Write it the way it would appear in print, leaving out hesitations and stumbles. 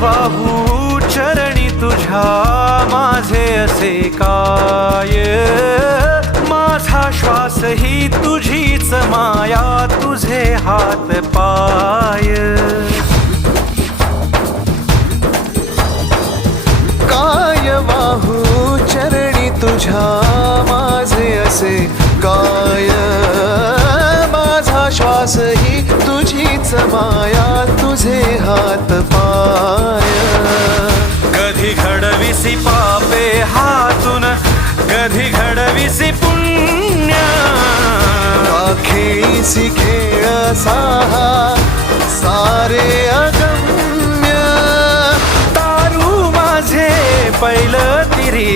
वाहू चरणी तुझ्या माझे असे काय, माझा श्वास ही तुझीच माया, तुझे हात पाय. काय वाहू चरणी तुझ्या माझे असे काय, माझा श्वास ही तुझीच माया, तुझे हात पाय. कधी घडविसी पापे हातून, कधी घडविसी पुण्य, खेळीसी खेळ साहा सारे अगम्य. तारू माझे पैल तिरी